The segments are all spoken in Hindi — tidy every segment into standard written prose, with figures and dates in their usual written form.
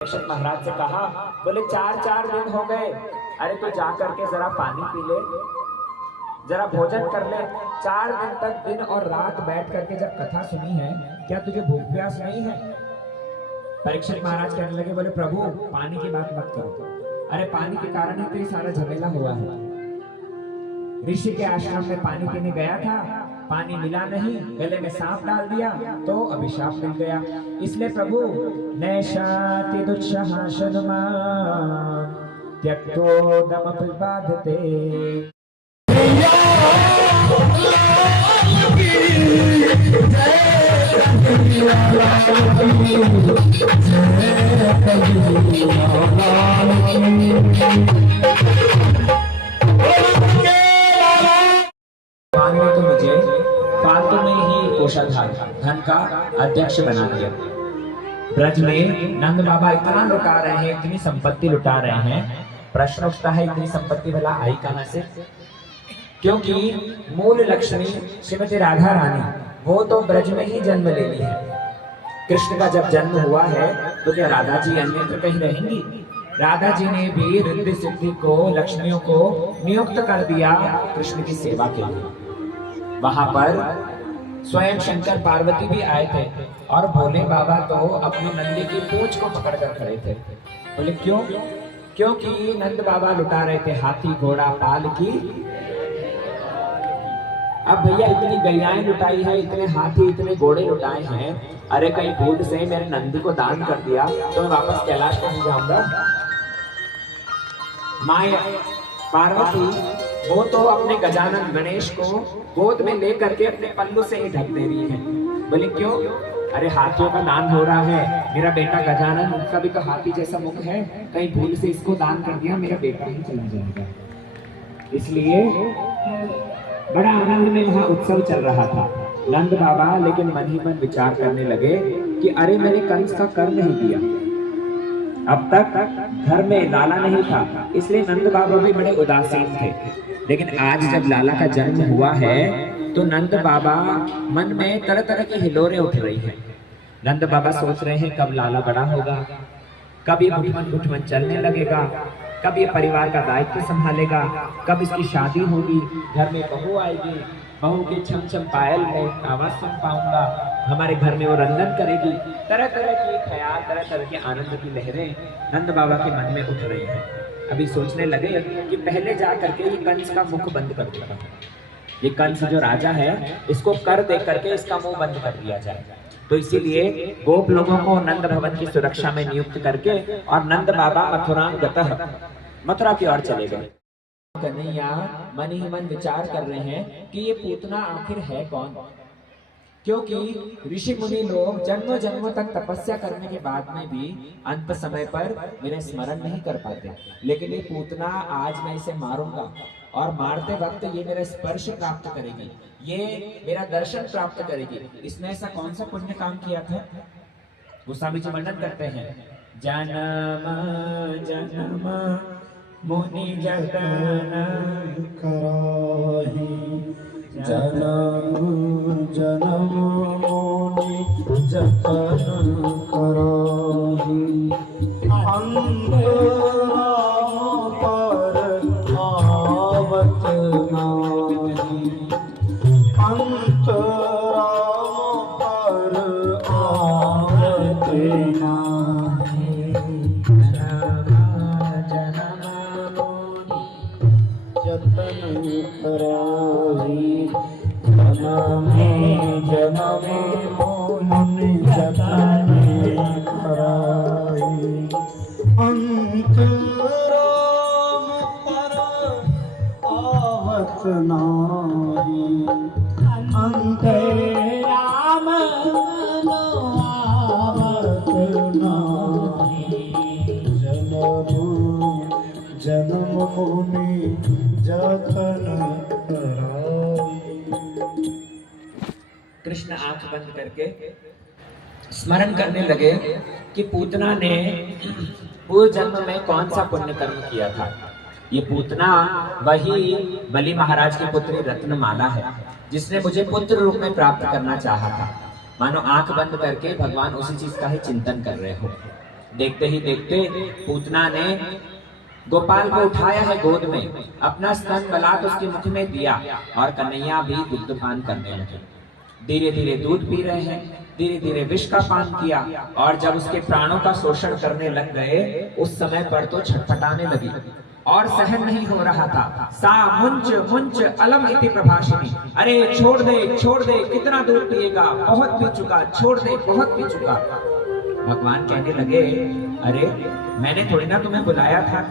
परीक्षित महाराज से कहा, बोले 4-4 दिन हो गए, अरे तो जा करके जरा पानी पी ले, जरा भोजन कर ले। 4 दिन तक दिन और रात बैठ करके जब कथा सुनी है, क्या तुझे भूख प्यास नहीं है? परीक्षित महाराज कहने लगे, बोले प्रभु पानी की बात मत करो, अरे पानी के कारण ही तो ये सारा झमेला हुआ है। ऋषि के आश्रम में पानी पीने गया था, पानी मिला नहीं, गले में सांप डाल दिया तो अभिशाप मिल गया। इसलिए प्रभु नैषाति दुःसहासनमा त्यक्तोदम पिबाधते। भगवान ने तो मुझे फालतू में ही कोषाधार धन का अध्यक्ष बना दिया। ब्रज में नंद बाबा इतना लुटा रहे हैं, इतनी संपत्ति लुटा रहे हैं। प्रश्न उठता है, इतनी संपत्ति भला आई कहां से? क्योंकि मूल लक्ष्मी श्रीमती राधा रानी वो तो ब्रज में ही जन्म ले ली है। कृष्ण का जब जन्म हुआ है तो क्या राधा जी अन्यत्र कहीं रहेंगी? राधा जी ने भी रिद्धि सिद्धि को, लक्ष्मियों को नियुक्त कर दिया कृष्ण की सेवा के लिए। वहां पर स्वयं शंकर पार्वती भी आए थे और भोले बाबा तो अपनी नंदी की पूंछ को पकड़कर खड़े थे। बोले क्यों? क्योंकि नंद बाबा लुटा रहे थे हाथी घोड़ा पाल की। अब भैया इतनी गैयाएं लुटाई है, इतने हाथी इतने घोड़े लुटाए हैं, अरे कहीं भूल से मेरे नंदी को दान कर दिया तो मैं वापस कैलाश नहीं जाऊंगा। माया पार्वती वो तो अपने गजानन गणेश को गोद में लेकर के अपने पल्लू से ही ढक दे रही है। बोले क्यों? अरे हाथियों का दान हो रहा है, मेरा बेटा गजानन उनका भी तो हाथी जैसा मुख है, कहीं भूल से इसको दान कर दिया मेरा बेटा ही चला जाएगा। इसलिए बड़ा आनंद में वहां उत्सव चल रहा था। नंद बाबा लेकिन मन ही मन विचार करने लगे कि अरे मैंने कंस का कर नहीं दिया, अब तक घर में लाला नहीं था, इसलिए नंद बाबा भी बड़े उदासीन थे। लेकिन आज जब लाला का जन्म हुआ है तो नंद बाबा मन में तरह तरह की हिलोरें उठ रही हैं। नंद बाबा सोच रहे हैं कब लाला बड़ा होगा, कब ये घुटमन चलने लगेगा, कब ये परिवार का दायित्व संभालेगा, कब इसकी शादी होगी, घर में बहू आएगी, बहू के छम छम पायल में आवाज सुन पाऊंगा, हमारे घर में वो रंगन करेगी। तरह तरह की ख्याल, तरह तरह के आनंद की लहरें नंद बाबा के मन में उठ रही हैं। अभी सोचने लगे कि पहले जा करके ये कंस का मुख बंद कर देगा। ये कंस जो राजा है इसको कर दे करके इसका मुंह बंद कर दिया जाए। तो इसीलिए गोप लोगों को नंद भवन की सुरक्षा में नियुक्त करके और नंद बाबा मथुरा की ओर चले गए। कन्हैया मन ही मन विचार कर रहे हैं कि ये पूतना आखिर है कौन? क्योंकि ऋषि मुनि लोग जन्मों जन्मों तक तपस्या करने के बाद में भी अंत समय पर मेरे स्मरण नहीं कर पाते। लेकिन ये पूतना आज मैं इसे मारूंगा और मारते वक्त ये मेरा स्पर्श प्राप्त करेगी, ये मेरा दर्शन प्राप्त करेगी। इसने ऐसा कौन सा पुण्य काम किया था? गोस्वामी जी वर्णन करते हैं, जन्म जन्म मुनि जतन कराही, जन्म जन्म मुनि जतन कराही, अंतराम पर आवत नाही, अंतराम पर आवत नाही। जतन कराही, जनम मुनि जतन कराही, अंतराम पर आवत नाही, अंतराम आवत नाही। जन्म मुनि जतन कराही। कृष्ण आंख बंद करके स्मरण करने लगे कि पूतना ने पूर्व जन्म में कौन सा पुण्य कर्म किया था। ये पूतना वही बलि महाराज की पुत्री रत्नमाला है जिसने मुझे पुत्र रूप में प्राप्त करना चाहा था। मानो आंख बंद करके भगवान उसी चीज का ही चिंतन कर रहे हो। देखते ही देखते पूतना ने गोपाल को उठाया है गोद में, अपना स्तन बलात् उसके मुख में दिया और कन्हैया भी दुग्धपान करने लगे। धीरे धीरे दूध पी रहे हैं, धीरे धीरे विष का पान किया और जब उसके प्राणों का शोषण करने लग गए उस समय पर तो छटपटाने लगी और सहन नहीं हो रहा था। सा मुंच मुंच अलम इति प्रभाषिणी, अरे छोड़ दे, कितना दूध पिएगा, बहुत पी चुका, छोड़ दे, बहुत पी चुका। भगवान कहने लगे, अरे मैंने थोड़ी ना तुम्हें बुलाया था,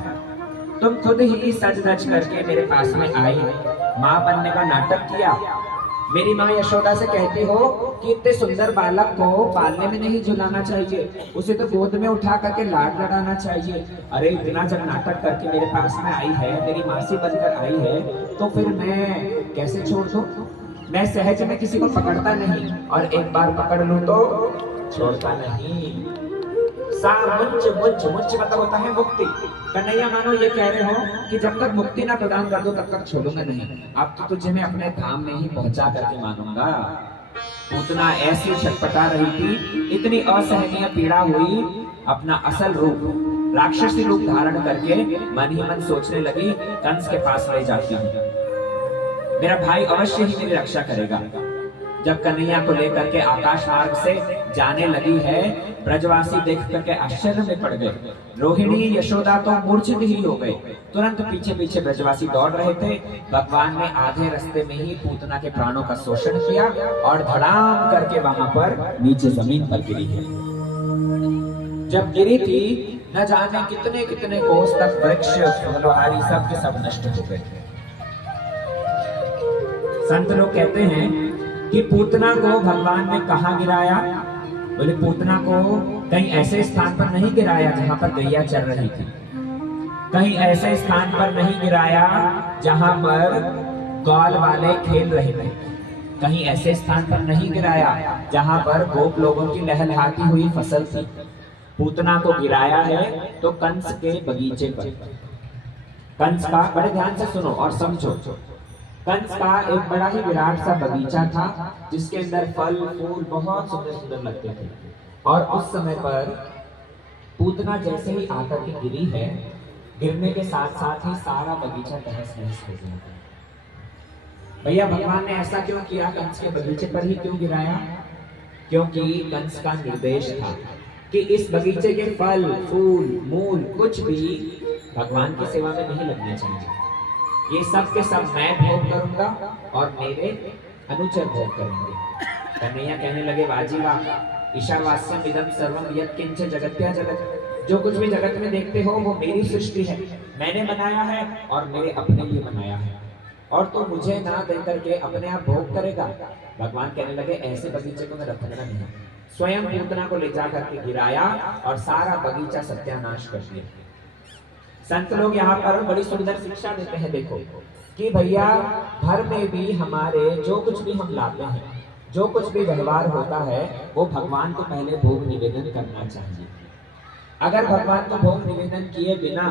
तुम खुद ही सज धज करके मेरे पास में आई, माँ बनने का नाटक किया। मेरी माँ यशोदा से कहती हो कि इतने सुंदर बालक को पालने में नहीं झुलाना चाहिए, उसे तो गोद में उठा करके लाड लड़ाना चाहिए। अरे इतना जब नाटक करके मेरे पास में आई है, मेरी मासी बनकर आई है, तो फिर मैं कैसे छोड़ दूं? मैं सहज में किसी को पकड़ता नहीं और एक बार पकड़ लूं तो छोड़ता नहीं। सा मुंच मुंच, मुंच मतलब होता है मुक्ति। कन्हैया मानो ये कह रहे हो कि जब तक मुक्ति ना प्रदान कर दो तब तक छोड़ूंगा नहीं, अब तो तुझे मैं अपने धाम में ही पहुंचा करके मानूंगा। पूतना ऐसी छटपटा रही थी, इतनी असहनीय पीड़ा हुई, अपना असल रूप राक्षसी रूप धारण करके मन ही मन सोचने लगी, कंस के पास ले जाती हूँ, मेरा भाई अवश्य ही मेरी रक्षा करेगा। जब कन्हैया को लेकर के आकाश मार्ग से जाने लगी है, ब्रजवासी देख करके आश्चर्य में पड़ गए। रोहिणी यशोदा तो मूर्छित ही हो गए। तुरंत पीछे पीछे ब्रजवासी दौड़ रहे थे। भगवान ने आधे रास्ते में ही पूतना के प्राणों का शोषण किया और धड़ाम करके वहां पर नीचे जमीन पर गिरी है। जब गिरी थी, न जाने कितने कितने कोस तक वृक्ष फलोहारी सब के सब नष्ट हो गए। संत लोग कहते हैं कि पूतना को भगवान ने कहाँ गिराया? बोले पूतना को कहीं ऐसे स्थान पर नहीं गिराया जहां पर गैया चल रही थी, कहीं ऐसे स्थान पर नहीं गिराया जहां पर ग्वाल वाले खेल रहे थे, कहीं ऐसे स्थान पर नहीं गिराया जहां पर गोप लोगों की लहलहाती हुई फसल थी। पूतना को गिराया है तो कंस के बगीचे पर। कंस का, बड़े ध्यान से सुनो और समझो, कंस का एक बड़ा ही विराट सा बगीचा था जिसके अंदर फल फूल बहुत सुंदर सुंदर लगते थे। और उस समय पर पूतना जैसे ही आकर के गिरी है, गिरने के साथ साथ ही सारा बगीचा तहस नहस हो गया। भैया भगवान ने ऐसा क्यों किया? कंस के बगीचे पर ही क्यों गिराया? क्योंकि कंस का निर्देश था कि इस बगीचे के फल फूल मूल कुछ भी भगवान की सेवा में नहीं लगने चाहिए। ये सब के सब मैं भोग करूंगा और मेरे अनुचर भोग करेंगे। कन्हैया कहने लगे, वाजी वाह, ईशावास्यम इदं सर्वम यत्किंच जगत्या जगत, जो कुछ भी जगत में देखते हो वो मेरी सृष्टि है, मैंने बनाया है और मेरे अपने लिए बनाया है, और तो मुझे ना दे करके अपने आप भोग करेगा। भगवान कहने लगे, ऐसे बगीचे को मैं रखूंगा नहीं। स्वयं पूतना को ले जा करके गिराया और सारा बगीचा सत्यानाश कर दिया। संत लोग यहाँ पर बड़ी सुंदर शिक्षा देते हैं, देखो कि भैया घर में भी हमारे जो कुछ भी हम लाते हैं, जो कुछ भी व्यवहार होता है, वो भगवान को पहले भोग निवेदन करना चाहिए। अगर भगवान को भोग निवेदन किए बिना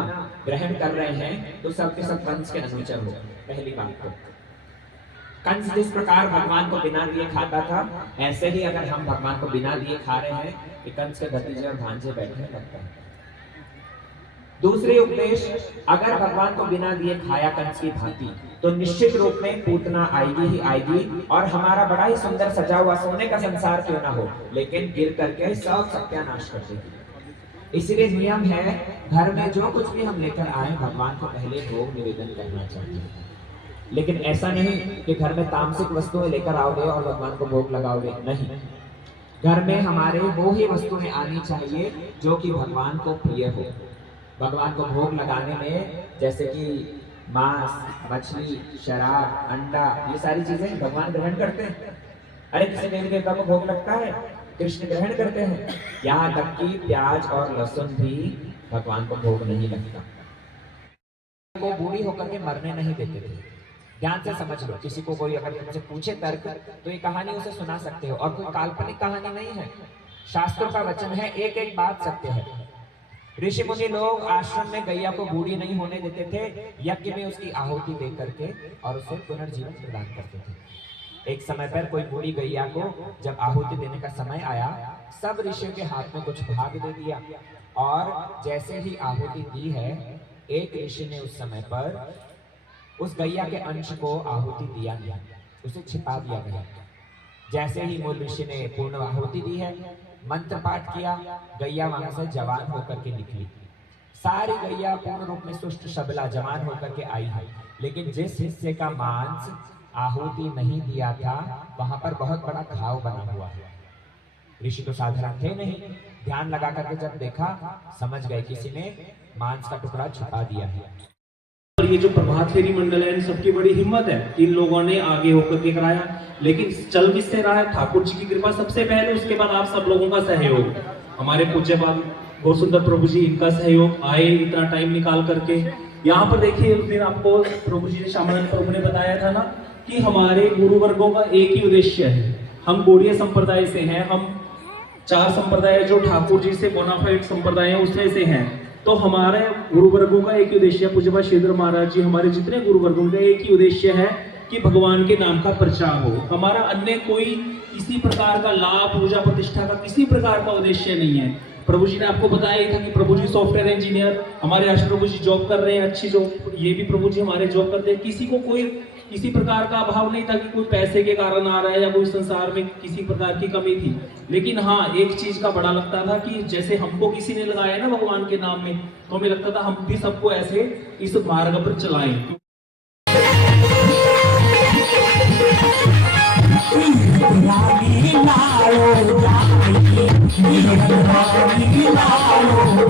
ग्रहण कर रहे हैं तो सबके सब कंस के अनुचर हो। पहली बात तो कंस जिस प्रकार भगवान को बिना दिए खाता था, ऐसे ही अगर हम भगवान को बिना दिए खा रहे हैं कि कंस के भतीजे और भांजे बैठे लगता है। दूसरी उपदेश, अगर भगवान को बिना दिए खाया कंस की भांति तो निश्चित रूप में पूतना आएगी ही आएगी, और हमारा बड़ा ही सुंदर सजा हुआ सोने का संसार क्यों ना हो, लेकिन गिर करके सब सत्यानाश कर देगी। इसलिए नियम है, घर में जो कुछ भी हम लेकर आए भगवान को पहले भोग निवेदन करना चाहिए। लेकिन ऐसा नहीं कि घर में तामसिक वस्तुएं लेकर आओगे और भगवान को भोग लगाओगे, नहीं। घर में हमारे वो ही वस्तुएं आनी चाहिए जो कि भगवान को प्रिय हो। भगवान को भोग लगाने में जैसे कि मांस, मछली, शराब, अंडा, ये सारी चीजें भगवान ग्रहण करते हैं। अरे किसी देवी देवता को भोग लगता है, कृष्ण ग्रहण करते हैं। यहाँ तक कि प्याज और लहसुन भी भगवान को भोग नहीं लगता। वो बूढ़ी होकर के मरने नहीं देते थे। ध्यान से समझ लो, किसी को कोई अगर तुमसे पूछे तर्क तो ये कहानी उसे सुना सकते हो, और कोई काल्पनिक कहानी नहीं है, शास्त्रों का वचन है, एक एक बात सत्य है। ऋषि मुनि लोग आश्रम में गैया को बूढ़ी नहीं होने देते थे, यज्ञ में उसकी आहुति दे करके और उसे पुनर्जीवन प्रदान करते थे। एक समय पर कोई बूढ़ी गैया को जब आहुति देने का समय आया, सब ऋषियों के हाथ में कुछ भाग दे दिया, और जैसे ही आहुति दी है, एक ऋषि ने उस समय पर उस गैया के अंश को आहुति दिया नहीं, उसे छिपा दिया गया। जैसे ही मूल ऋषि ने पूर्ण आहुति दी है, मंत्र पाठ किया, गैया वहां से जवान होकर के निकली। सारी गैया पूर्ण रूप में सुष्ट सबला जवान होकर के आई है, लेकिन जिस हिस्से का मांस आहुति नहीं दिया था, वहां पर बहुत बड़ा घाव बना हुआ है। ऋषि तो साधारण थे नहीं, ध्यान लगा करके जब देखा, समझ गए किसी ने मांस का टुकड़ा छुपा दिया है। और ये जो प्रभात फेरी मंडल है, इन सबकी बड़ी हिम्मत है, इन लोगों ने आगे होकर के कराया। लेकिन चल किससे रहा है? ठाकुर जी की कृपा सबसे पहले, उसके बाद आप सब लोगों का सहयोग। हमारे पूज्यपाद गौर सुंदर प्रभु जी, इनका सहयोग, आए इतना टाइम निकाल करके। यहाँ पर देखिए, उस दिन आपको प्रभु जी ने, श्यामानंद प्रभु ने बताया था ना कि हमारे गुरु वर्गों का एक ही उद्देश्य है। हम गौड़ीय संप्रदाय से हैं, हम 4 संप्रदाय जो ठाकुर जी से बोनाफाइड संप्रदाय है उसमें से हैं। तो हमारे गुरु वर्गों का एक ही उद्देश्य है, पूज्यपाद श्रीधर महाराज जी, हमारे जितने गुरु वर्गों का एक ही उद्देश्य है कि भगवान के नाम का प्रचार हो। हमारा अन्य कोई किसी प्रकार का लाभ, पूजा प्रतिष्ठा का किसी प्रकार का उद्देश्य नहीं है। प्रभु जी ने आपको बताया ही था कि प्रभु जी सॉफ्टवेयर इंजीनियर, हमारे अष्ट प्रभु जी जॉब कर रहे हैं, अच्छी जॉब, ये भी प्रभु जी हमारे जॉब करते हैं। किसी को कोई किसी प्रकार का अभाव नहीं था कि कोई पैसे के कारण आ रहा है या कोई संसार में किसी प्रकार की कमी थी। लेकिन हाँ, एक चीज का बड़ा लगता था कि जैसे हमको किसी ने लगाया ना भगवान के नाम में, तो हमें लगता था हम भी सबको ऐसे इस मार्ग पर चलाएं। रानी लाओ, रानी लाओ,